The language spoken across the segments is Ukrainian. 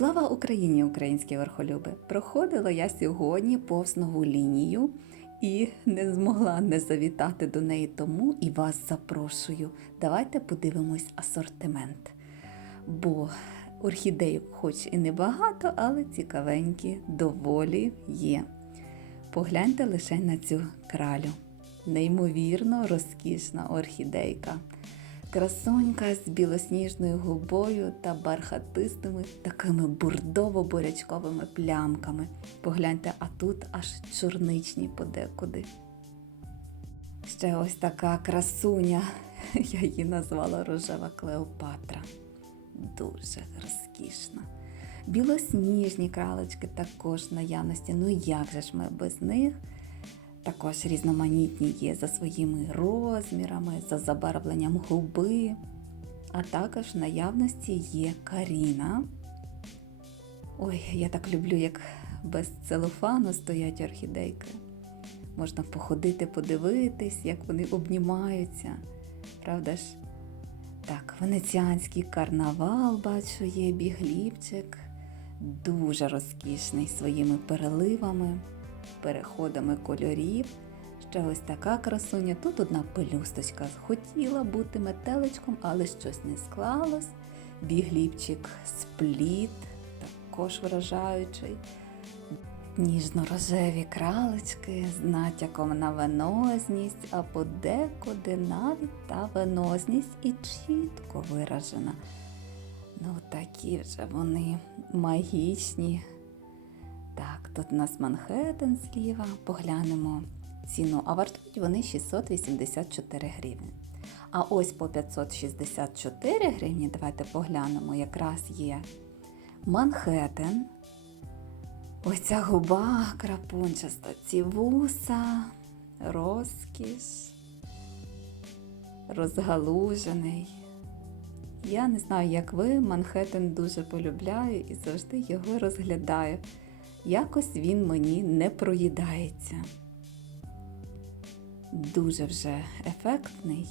Слава Україні, українські верхолюби! Проходила я сьогодні повз нову лінію і не змогла не завітати до неї тому і вас запрошую. Давайте подивимось асортимент. Бо орхідей, хоч і небагато, але цікавенькі, доволі є. Погляньте лише на цю кралю. Неймовірно розкішна орхідейка. Красонька з білосніжною губою та бархатистими такими бурдово-бурячковими плямками. Погляньте, а тут аж чорничні подекуди. Ще ось така красуня. Я її назвала рожева Клеопатра. Дуже розкішна. Білосніжні кралечки також наявності. Ну як же ж ми без них? Також різноманітні є за своїми розмірами, за забарвленням губи. А також в наявності є Каріна. Ой, я так люблю, як без целофану стоять орхідейки. Можна походити, подивитись, як вони обнімаються. Правда ж? Так, венеціанський карнавал, бачу, є бігліпчик. Дуже розкішний своїми переливами переходами кольорів. Ще ось така красуня. Тут одна пелюсточка хотіла бути метеличком, але щось не склалось. Бігліпчик спліт, також вражаючий. Ніжно-рожеві кралечки з натяком на венозність, а подекуди навіть та венозність і чітко виражена. Ну, такі вже вони магічні. Так, тут у нас Манхеттен зліва. Поглянемо ціну. А вартують вони 684 гривні. А ось по 564 гривні, давайте поглянемо, якраз є Манхеттен. Ось ця губа крапунчаста, ці вуса, розкіш, розгалужений. Я не знаю, як ви, Манхеттен дуже полюбляю і завжди його розглядаю якось він мені не проїдається. Дуже вже ефектний.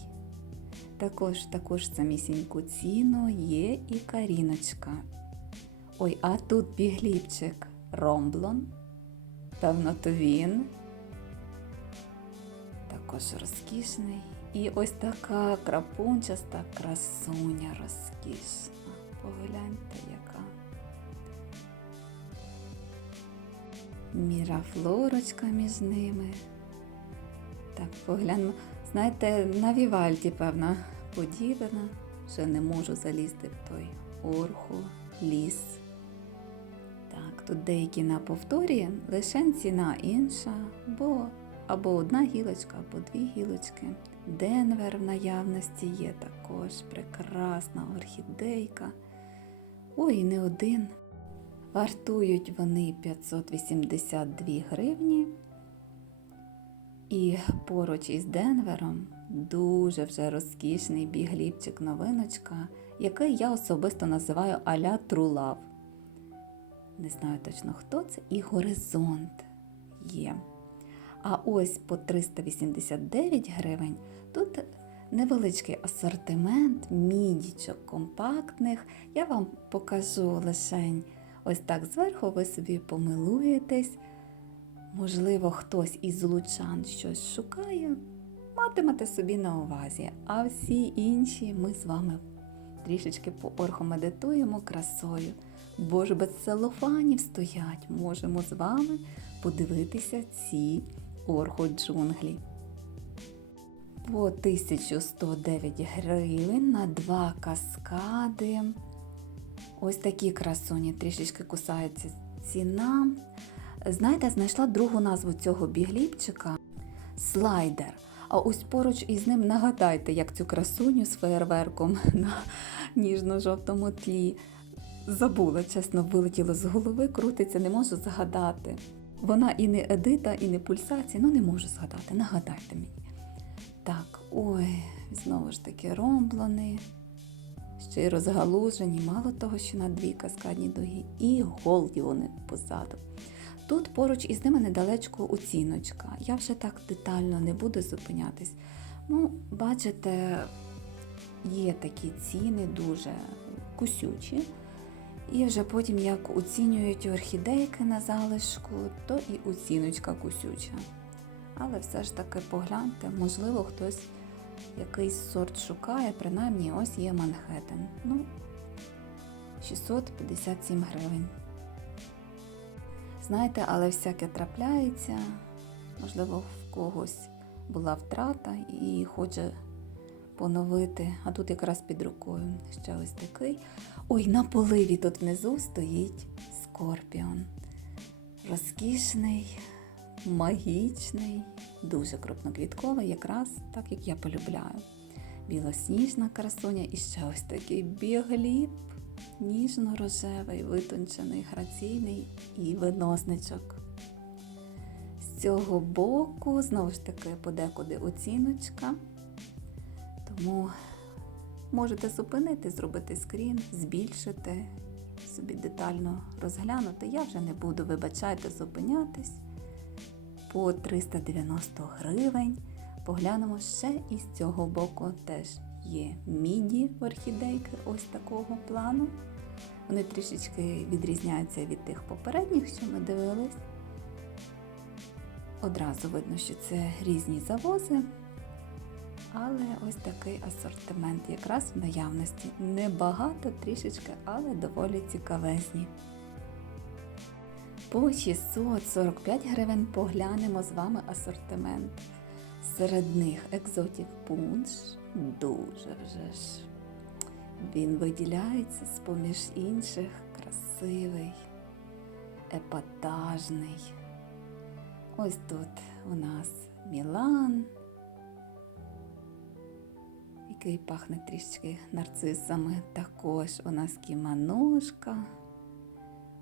Також також самісіньку ціну є і каріночка. Ой, а тут бігліпчик ромблон. Певно, то він. Також розкішний. І ось така крапунчаста красуня розкішна. Погляньте, яка. Мірафлорочка між ними. Так, поглянемо. Знаєте, на Вівальді, певна, поділена. Вже не можу залізти в той орху, ліс. Так, тут деякі на повторі, лише ціна інша, бо або одна гілочка, або дві гілочки. Денвер в наявності є також прекрасна орхідейка. Ой, не один. Вартують вони 582 гривні. І поруч із Денвером дуже вже розкішний бігліпчик новиночка, який я особисто називаю Аля Трулав. Не знаю точно хто це, і горизонт є. А ось по 389 гривень тут невеличкий асортимент, мідічок компактних. Я вам покажу лишень. Ось так зверху ви собі помилуєтесь. Можливо, хтось із лучан щось шукає, матимете собі на увазі. А всі інші ми з вами трішечки поорхомедитуємо красою. Бо ж без целофанів стоять, можемо з вами подивитися ці орходжунглі. По 1109 гривень на два каскади. Ось такі красуні, трішечки кусається ціна. Знаєте, знайшла другу назву цього бігліпчика слайдер. А ось поруч із ним нагадайте, як цю красуню з феєрверком на ніжно-жовтому тлі. Забула, чесно, вилетіло з голови, крутиться, не можу згадати. Вона і не едита, і не пульсація, ну не можу згадати, нагадайте мені. Так, ой, знову ж таки ромблони ще й розгалужені, мало того, що на дві каскадні дуги, і голді вони позаду. Тут поруч із ними недалечко оціночка. Я вже так детально не буду зупинятись. Ну, бачите, є такі ціни дуже кусючі. І вже потім, як оцінюють орхідейки на залишку, то і оціночка кусюча. Але все ж таки погляньте, можливо, хтось якийсь сорт шукає, принаймні ось є Манхеттен. Ну, 657 гривень. Знаєте, але всяке трапляється. Можливо, в когось була втрата і хоче поновити. А тут якраз під рукою ще ось такий. Ой, на поливі тут внизу стоїть скорпіон. Розкішний, магічний, дуже крупноквітковий, якраз так, як я полюбляю. Білосніжна красуня і ще ось такий бігліп, ніжно-рожевий, витончений, граційний і виносничок. З цього боку, знову ж таки, подекуди оціночка. Тому можете зупинити, зробити скрін, збільшити, собі детально розглянути. Я вже не буду, вибачайте, зупинятись. По 390 гривень. Поглянемо ще і з цього боку теж є міді орхідейки ось такого плану. Вони трішечки відрізняються від тих попередніх, що ми дивились. Одразу видно, що це різні завози. Але ось такий асортимент якраз в наявності. Небагато трішечки, але доволі цікавезні. По 645 гривень поглянемо з вами асортимент. Серед них екзотік пунш дуже вже ж. Він виділяється з поміж інших красивий, епатажний. Ось тут у нас Мілан, який пахне трішки нарцисами. Також у нас кіманошка.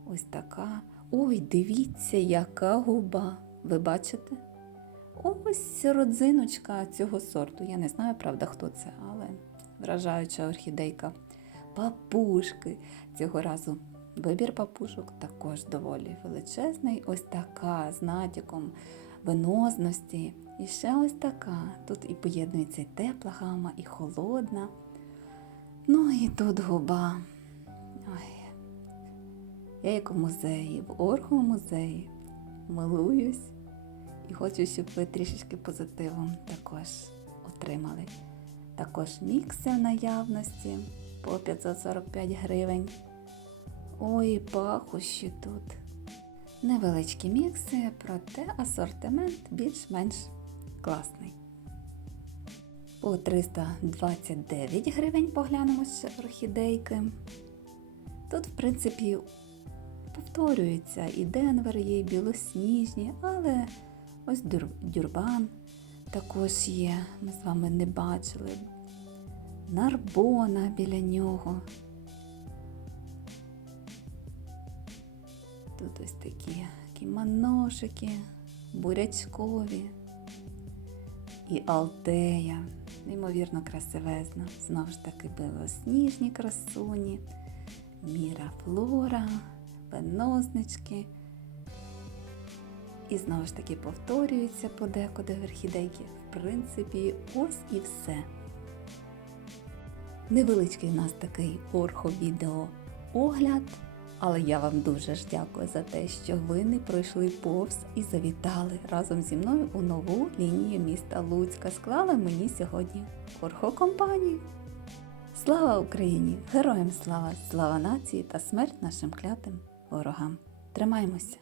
Ось така. Ой, дивіться, яка губа. Ви бачите? Ось родзиночка цього сорту. Я не знаю, правда, хто це, але вражаюча орхідейка. Папушки. Цього разу вибір папушок також доволі величезний. Ось така з натяком винозності. І ще ось така. Тут і поєднується і тепла гама, і холодна. Ну і тут губа. Ой. Я як у музеї, в оргомузеї милуюсь і хочу, щоб ви трішечки позитивом також отримали. Також мікси в наявності по 545 гривень. Ой, пахощі тут. Невеличкі мікси, проте асортимент більш-менш класний. По 329 гривень поглянемо ще орхідейки. Тут, в принципі, повторюється і Денвер є, і білосніжні, але ось дюр- дюрбан також є. Ми з вами не бачили. Нарбона біля нього. Тут ось такі кіманошики, бурячкові і Алтея. Неймовірно красивезна. Знову ж таки білосніжні красуні, Міра Флора, венознички. І знову ж таки повторюються подекуди орхідейки. В принципі, ось і все. Невеличкий у нас такий орхо-відео огляд. Але я вам дуже ж дякую за те, що ви не пройшли повз і завітали разом зі мною у нову лінію міста Луцька. Склали мені сьогодні орхокомпанію. Слава Україні! Героям слава! Слава нації та смерть нашим клятим ворогам! Тримаймося!